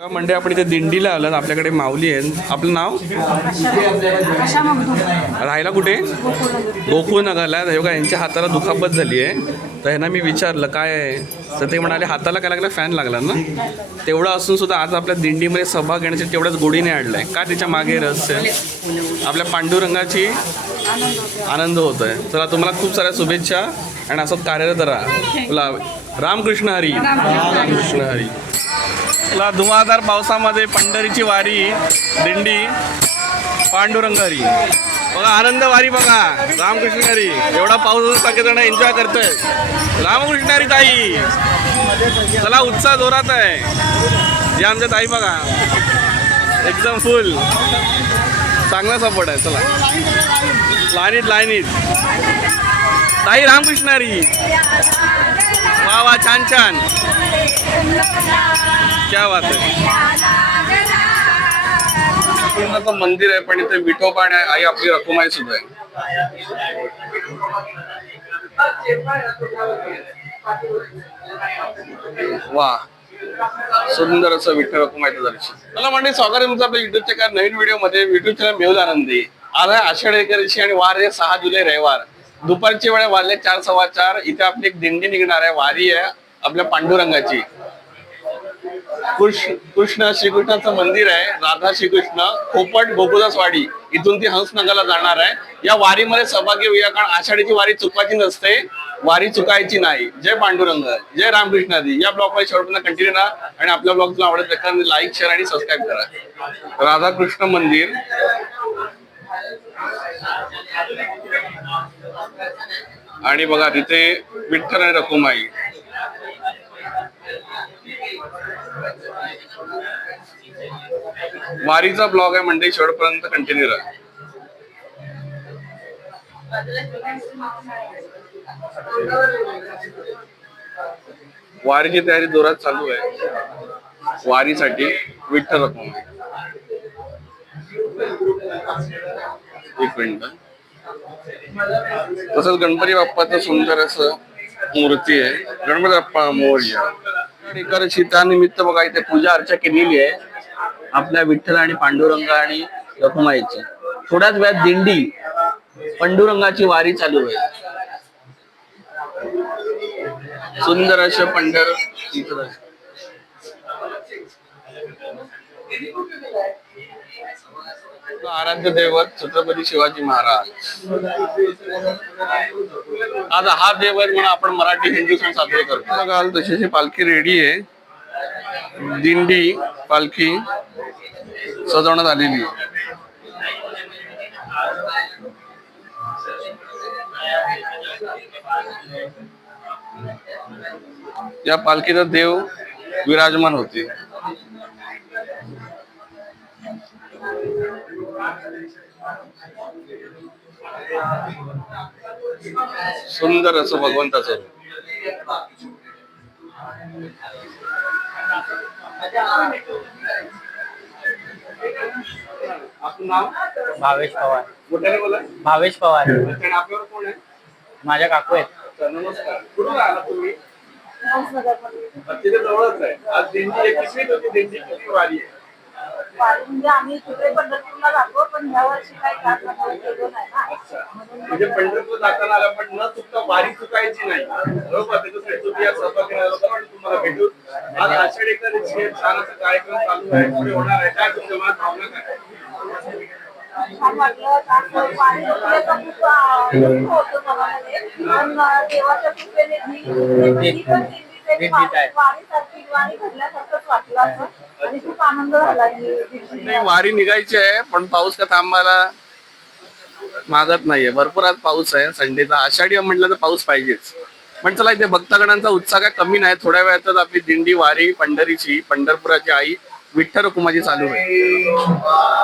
म्हणजे आपण इथे दिंडीला आलं आपल्याकडे माऊली आहे आपलं नाव? राहायला कुठे? गोकुळ नगरला. हे बघा यांच्या हाताला दुखापत झाली आहे. तर ह्यांना मी विचारलं काय आहे? तर ते म्हणाले हाताला काय लागला? फॅन लागला ना. तेवढं असून सुद्धा आज आपल्या दिंडीमध्ये सहभाग घेण्याची तेवढ्याच गोडीने आणलाय. का त्याच्यामागे रहस्य? आपल्या पांडुरंगाची आनंद होत आहे चला तुम्हाला खूप साऱ्या शुभेच्छा. आणि असंच कार्यरत राहा. रामकृष्ण हरी. रामकृष्ण हरी. ला धुवाधार पावसामध्ये पंढरीची वारी दिंडी पांडुरंगारी बघा आनंद वारी बघा. रामकृष्णरी एवढा पाऊस सगळेजण एन्जॉय करतोय. रामकृष्णरी ताई. चला उत्साह जोरात आहे. जे आमच्या ताई बघा. एकदम फुल चांगला सपोर्ट आहे चला. लाईनीत लाईनीत ताई रामकृष्णारी वा वा छान छान. क्या बात आहे मंदिर आहे पण इथे विठोबा आणि आई आपली रखुमाई सुद्धा आहे. वा सुंदर असं विठ्ठल रखुमाईचं दर्शन मला म्हणजे स्वागत आहे तुमचं आपल्या युट्यूबच्या एका नवीन व्हिडिओमध्ये युट्यूब चॅनल मेहुल आनंदी. आज आहे आषाढ एकादशी आणि वार आहे सहा जुलै रविवार. दुपारची वेळ वाजले चार सव्वा चार. इथे आपली एक दिंडी निघणार आहे. वारी आहे आपल्या पांडुरंगाची. कृष्ण कृष्ण श्रीकृष्णाचं मंदिर आहे राधा श्रीकृष्ण खोपट गोकुदासवाडी इथून ती हंसनगरला जाणार आहे. या वारीमध्ये सहभागी होऊया कारण आषाढीची वारी चुकायची नसते वारी चुकायची नाही. जय पांडुरंग जय रामकृष्णादी या ब्लॉगमध्ये शेवटपर्यंत कंटिन्यू राहा आणि आपल्या ब्लॉग तुला आवडत असेल लाईक शेअर आणि सबस्क्राईब करा. राधाकृष्ण मंदिर. आणि बघा तिथे विठ्ठल आणि रखुमाई. वारीचा ब्लॉग आहे म्हणजे शेवटपर्यंत कंटिन्यू राहा. वारीची तयारी जोरात चालू आहे. वारीसाठी विठ्ठल एक मिनिट. तसंच गणपती बाप्पाचं सुंदर असं मूर्ती आहे. गणपती बाप्पा मोर्या एकादशी त्यानिमित्त बघा इथे पूजा अर्चा केलेली आहे. आपल्या विठ्ठल आणि पांडुरंग आणि रखुमाईची थोड्याच वेळात दिंडी पांडुरंगाची वारी चालू आहे सुंदर असं पंढर इथं. आराध्य दैवत छत्रपती शिवाजी महाराज. आज हा देव आहे म्हणून आपण मराठी हिंदू सण साजरे करतो बघाल तशी पालखी रेडी आहे. दिंडी पालखी सजवण्यात आलेली आहे. या पालखीचा देव विराजमान होते. सुंदर असं भगवंताचं रूप. आपलं नाव? भावेश पवार. मोठ्याने बोला. भावेश पवार. आपल्यावर कोण आहे? माझ्या काकू आहेत. तर नमस्कार. कुठून आला तुम्ही? तिथे जवळच आहे. आज दिंडी एक किती होती दिंडी किती वारी आहे? म्हणजे आम्ही तिकडे पंढरपूरला जातो पण ह्या वर्षी काही कारणामुळे गेलो नाही ना. अच्छा म्हणजे पंढरपूर जाताना आला पण न चुकता वारी चुकायची नाही. बरोबर त्याच्यासाठी तुम्ही या सहभागी तुम्हाला भेटू आज आषाढ एकादशी आहे, छान असा कार्यक्रम चालू आहे पुढे होणार आहे. काय तुमच्या मनात भावना काय? छान वाटलं. असं वारी याचा खूप आ, दुःख होतं मनामध्ये. पण अ, देवाच्या कृपेने पण दिंडीत एक दिंडीत आहे. वारीसारखी वारी घडल्यासारखंच वाटलं असं. आणि खूप आनंद झाला दिंडी नाही वारी निघायची आहे पण पाऊस का थांबायला मागत नाहीये. भरपूर आज पाऊस आहे संडेचा. आषाढी म्हटलं तर पाऊस पाहिजेच. पण चला इथे भक्तगणांचा उत्साह काय कमी नाही. थोड्या वेळातच आपली दिंडी वारी पंढरीची पंढरपुराची आई विठ्ठल रुकुमाची चालू आहे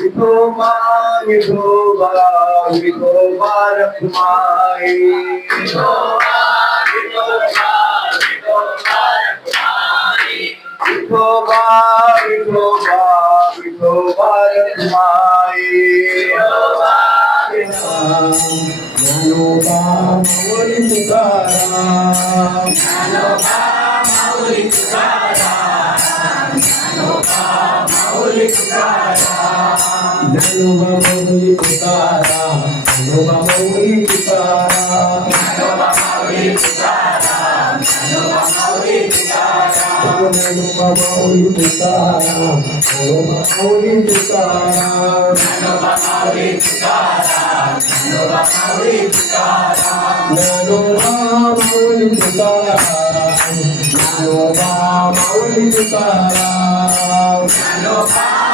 विकोबा विकोबा विकोबा रखमाई विकोबा विकोबा विकोबा विकोबा विकोबा रखमाई ज्ञानो का मौली तुकारा ज्ञानो का मौली तुकारा ज्ञानो का मौली तुकारा ज्ञानोबा माऊली तुकाराम ज्ञानोबा माऊली तुकाराम ज्ञानोबा माऊली तुकाराम ज्ञानोबा माऊली तुकाराम ज्ञानोबा माऊली तुकाराम ज्ञानोबा माऊली तुकाराम ज्ञानोबा माऊली तुकाराम ज्ञानोबा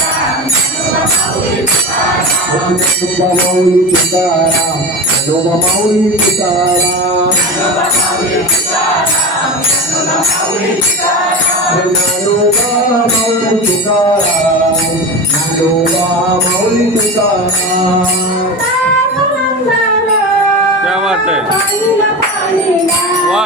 माऊली तुकाराम ज्ञानोबा माऊली तुकाराम ज्ञानोबा माऊली तुकाराम ज्ञानोबा माऊली तुकाराम क्या बात वा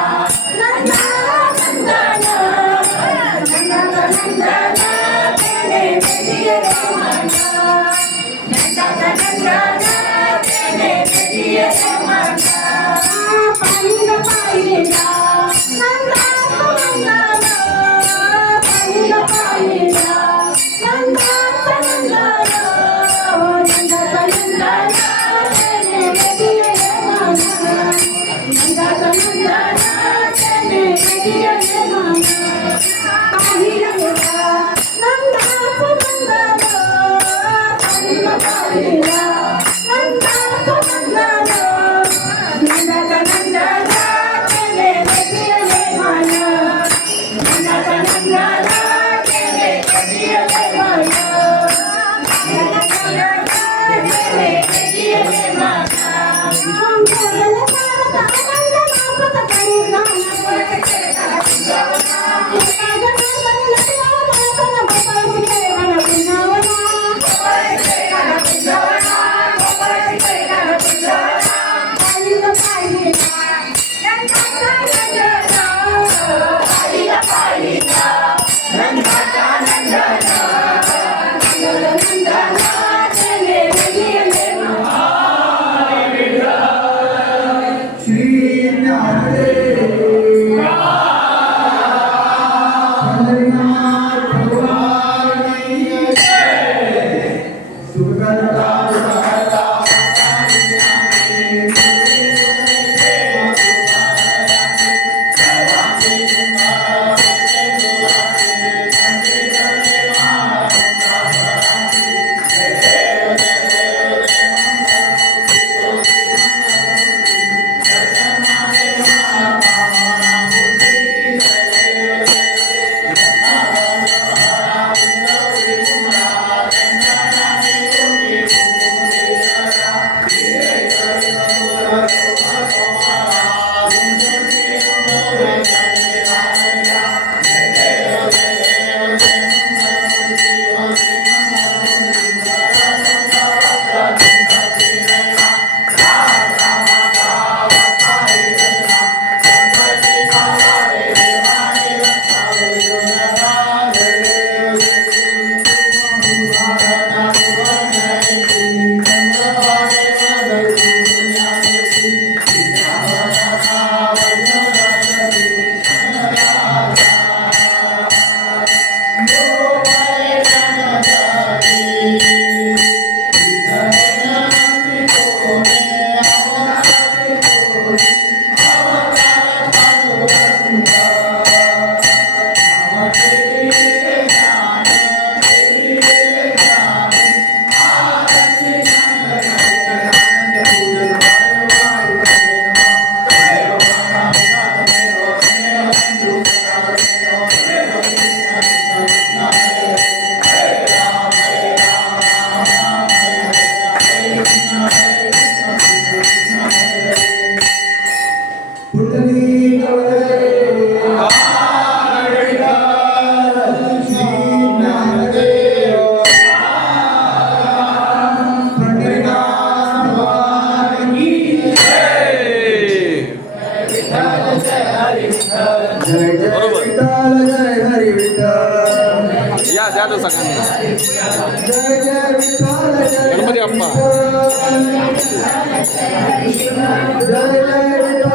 जय जय विठ्ठल जय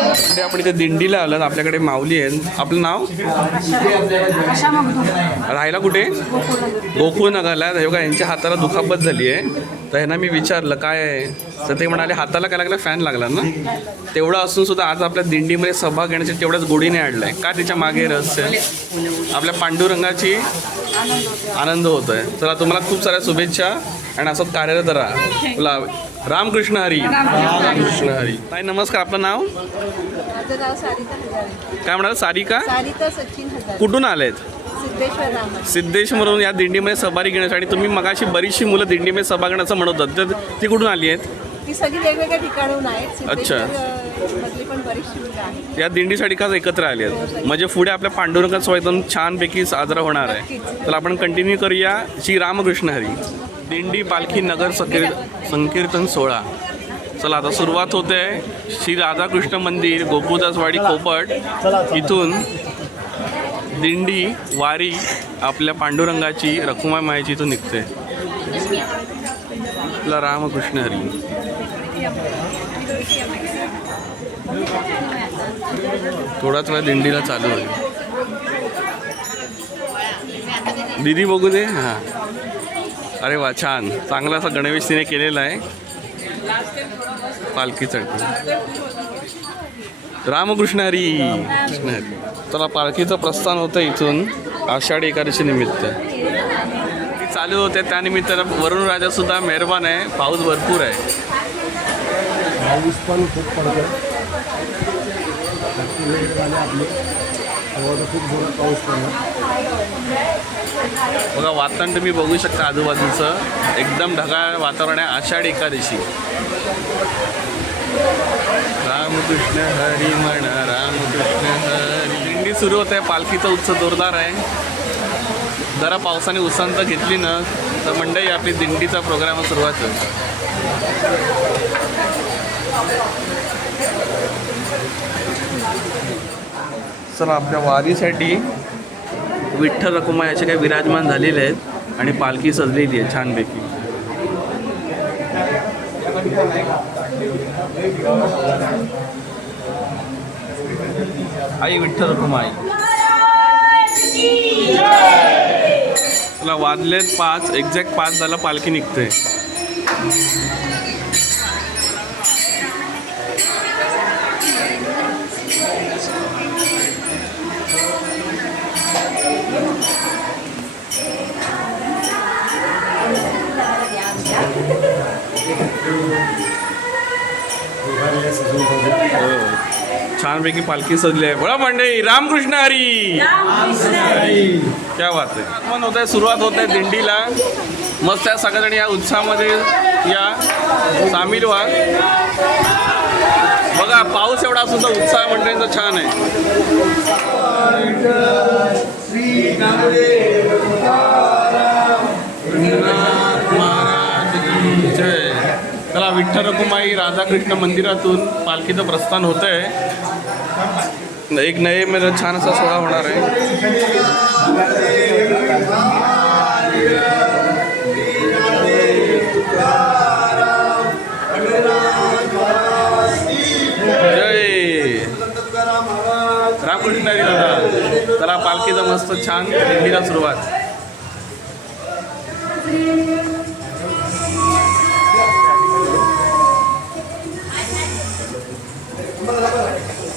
म्हणजे आपण इथे दिंडीला आलं आपल्याकडे माऊली आहे आपलं नाव? राहायला कुठे? गोकुळ नगरला. हे बघा यांच्या हाताला दुखापत झाली आहे. तर ह्यांना मी विचारलं काय आहे? तर ते म्हणाले हाताला काय लागला? फॅन लागला ना? तेवढं असून सुद्धा आज आपल्या दिंडीमध्ये सभा घेण्याची तेवढ्याच गोडीने आणलाय. का त्याच्यामागे रहस्य? आपल्या पांडुरंगाची आनंद होत आहे चला तुम्हाला खूप साऱ्या शुभेच्छा आणि असं कार्यरत राहा. तुला रामकृष्ण हरी. रामकृष्ण हरी. ताई नमस्कार आपलं नाव? काय म्हणाल सारिका? कुठून आलेत? राम. सिद्धेश्वरून या दिंडीमध्ये सहभागी घेण्यासाठी तुम्ही मगाशी बरीचशी मुलं दिंडीमध्ये सहभाग घेण्याचं म्हणत होतात. तर ती कुठून आली आहेत? ती सगळी वेगवेगळ्या ठिकाणून आहेत. अच्छा. सिद्धेश्वर, अ, मधली पण बरीचशी मुलं आहेत. या दिंडीसाठी खास एकत्र आले आहेत. म्हणजे पुढे आपल्या पांडुरंगाचा एकदम छानपैकी साजरा होणार आहे. तर आपण कंटिन्यू करूया. श्री रामकृष्ण हरी. दिंडी पालखी नगर संकीर संकीर्तन सोहळा. चला आता सुरुवात होते श्री राधाकृष्ण मंदिर गोकुदासवाडी कोपट. इथून दिंडी वारी आपल्या पांडुरंगाची रखुमाई मायेची इथून निघते. आपला रामकृष्ण हरी. थोडाच वेळ दिंडीला चालू आहे दिदी बघू दे हां. अरे वा छान. चांगला असा गणवेश तिने केलेला आहे. पालखी चढते. रामकृष्ण हरी. कृष्ण हरी. चला पालखीचं प्रस्थान होतं इथून आषाढी एकादशी निमित्त. चालू होते त्यानिमित्तानं वरुण राजा सुद्धा मेहरबान आहे. पाऊस भरपूर आहे. पाऊस पण खूप पडतो नागपूर लेट झाले आपले. तेव्हा तर खूप जोरात पाऊस पडला. बघा वातावरण तुम्ही बघू शकता आजूबाजूचं. एकदम ढगाळ वातावरण आहे. आषाढ एकादशी. रामकृष्ण हरी म्हणा रामकृष्ण हरी. दिंडी सुरू होत. आहे पालखीचा उत्सव जोरदार आहे. जरा पावसाने उसंत घेतली ना तर मंडळी आपली दिंडीचा प्रोग्राम सुरुवात होईल. चला आपल्या वारीसाठी विठ्ठल रकुमा याचे काही विराजमान झालेले आहेत आणि पालखी सजलेली आहे छानपैकी. आई विठ्ठल रकुमा आई चला वाजलेत पाच. एक्झॅक्ट पाच झाला पालखी निघते. छानपैकी पालखी सजली आहे. बोला मंडळी रामकृष्ण हरी. क्या बात आहे. आगमन होत आहे सुरुवात होत आहे दिंडीला. मस्त त्या सगळ्याजणी या उत्साहामध्ये या सामील व्हा. बघा पाऊस एवढा असून तर उत्साह मंडळींचा छान आहे. विठ्ठल रखुमाई राधाकृष्ण मंदिरातून पालखीचं प्रस्थान होत आहे एक नये मध्ये छान असा सोहळा होणार आहे. जय. रामकृष्ण दादा. चला पालखीचं मस्त छान दिंडीला सुरुवात.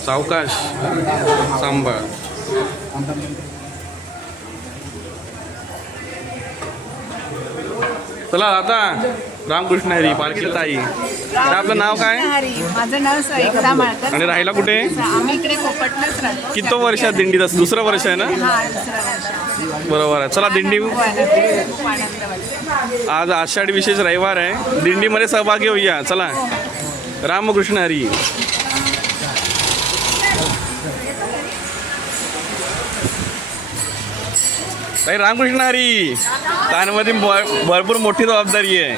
सावकाश सांभाळ. चला आता रामकृष्ण हरी पालखी ताई. आपलं नाव काय? माझं नाव माळकर. आणि राहायला कुठे? आम्ही इकडे कोकटलाच राहतो. किती वर्ष आहे दिंडीत असं दुसरं वर्ष आहे ना? बरोबर आहे. चला दिंडी आज आषाढी विशेष रविवार आहे. दिंडीमध्ये सहभागी होऊया. चला. रामकृष्ण हरी. नाही रामकृष्ण हरी तानमध्ये भरपूर मोठी जबाबदारी आहे.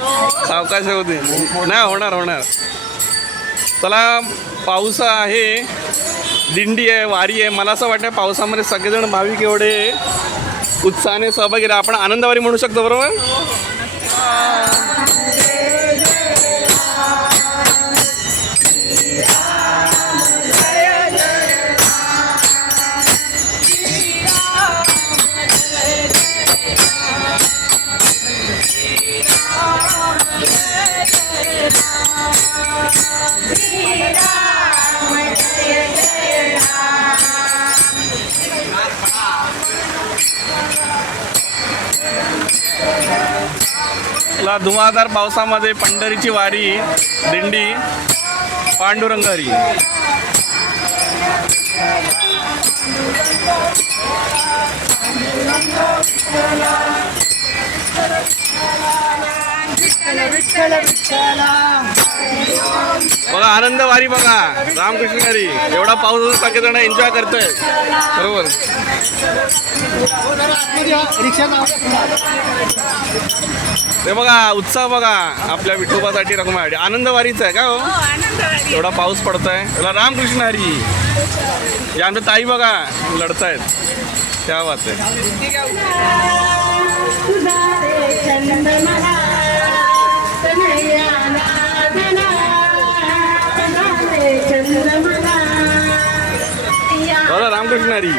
सावकाश होते नाही होणार होणार. चला पाऊस आहे. दिंडी आहे वारी आहे. मला असं वाटतं पावसामध्ये सगळेजण भाविक एवढे उत्साहाने सहभागी आपण आनंदवारी म्हणू शकतो बरोबर? हो, हो. धुवाधार पावसामध्ये पंढरीची वारी दिंडी पांडुरंगरी बघा आनंद वारी बघा. रामकृष्ण हरी एवढा पाऊस सगळेजण एन्जॉय करतोय. बरोबर. ते बघा उत्साह बघा. आपल्या विठोबासाठी रखमासाठी आनंद वारीच आहे का हो? एवढा पाऊस पडतोय. त्याला रामकृष्ण हरी या आमच्या ताई बघा लढतायत. त्या वाच आहे. बोला रामकृष्णारी.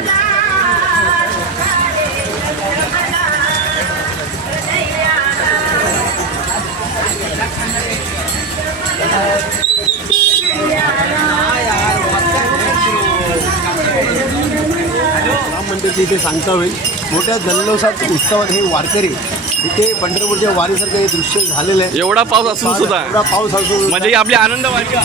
राम मंदिर इथे सांगता होईल. मोठ्या जल्लोषात उत्सवात हे वारकरी. इथे पंढरपूरच्या वारीसारखं हे दृश्य झालेलं आहे. एवढा पाऊस असून सुद्धा. एवढा पाऊस असून म्हणजे ही आपली आनंद वारी.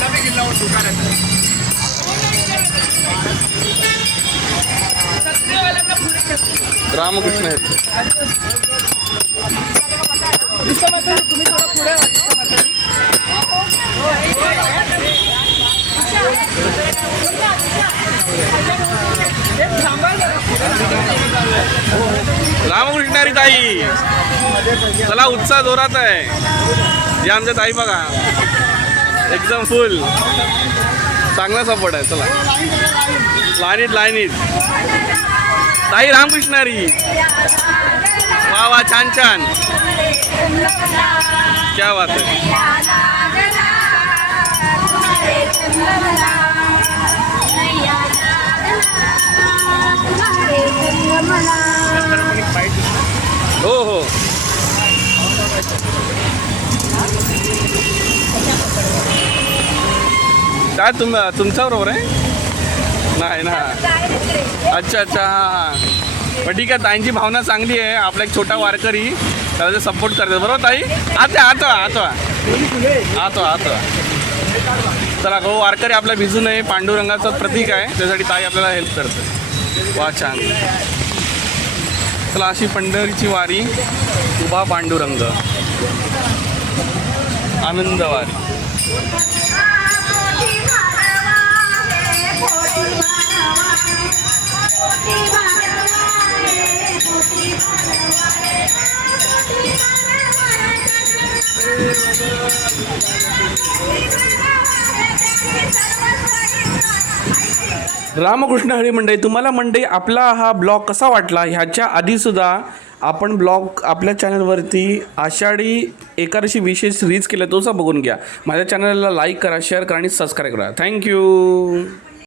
रामकृष्ण हरी रामकृष्ण हरी ताई चला उत्साह जोरात आहे. या आमच्या ताई बघा. एकदम फुल चांगला सपोर्ट आहे चला. लाईनीत लाईनीत. ताई रामकृष्णारी. वा वा छान छान. क्या बात आहे. काय तुम तुमच्याबरोबर आहे? नाही ना. अच्छा अच्छा हां हां. पण ठीक आहे ताईंची भावना चांगली आहे. आपला एक छोटा वारकरी त्याला सपोर्ट करते. बरोबर ताई? आता आतो आतो आतो आता चला गो वारकरी आपला भिजू नये. पांडुरंगाचं प्रतीक आहे. त्यासाठी ताई आपल्याला हेल्प करते. वा छान. चला अशी पंढरीची वारी. उभा पांडुरंग. आनंद वारी रामकृष्ण हरी मंडई तुम्हाला मंडई आपला हा ब्लॉग कसा वाटला? ह्याच्या आधीसुद्धा आपण ब्लॉग आपल्या चॅनलवरती आषाढी एकादशी विशेष रीच केलं तोचा बघून घ्या. माझ्या चॅनलला लाईक करा शेअर करा आणि सबस्क्राईब करा. थँक्यू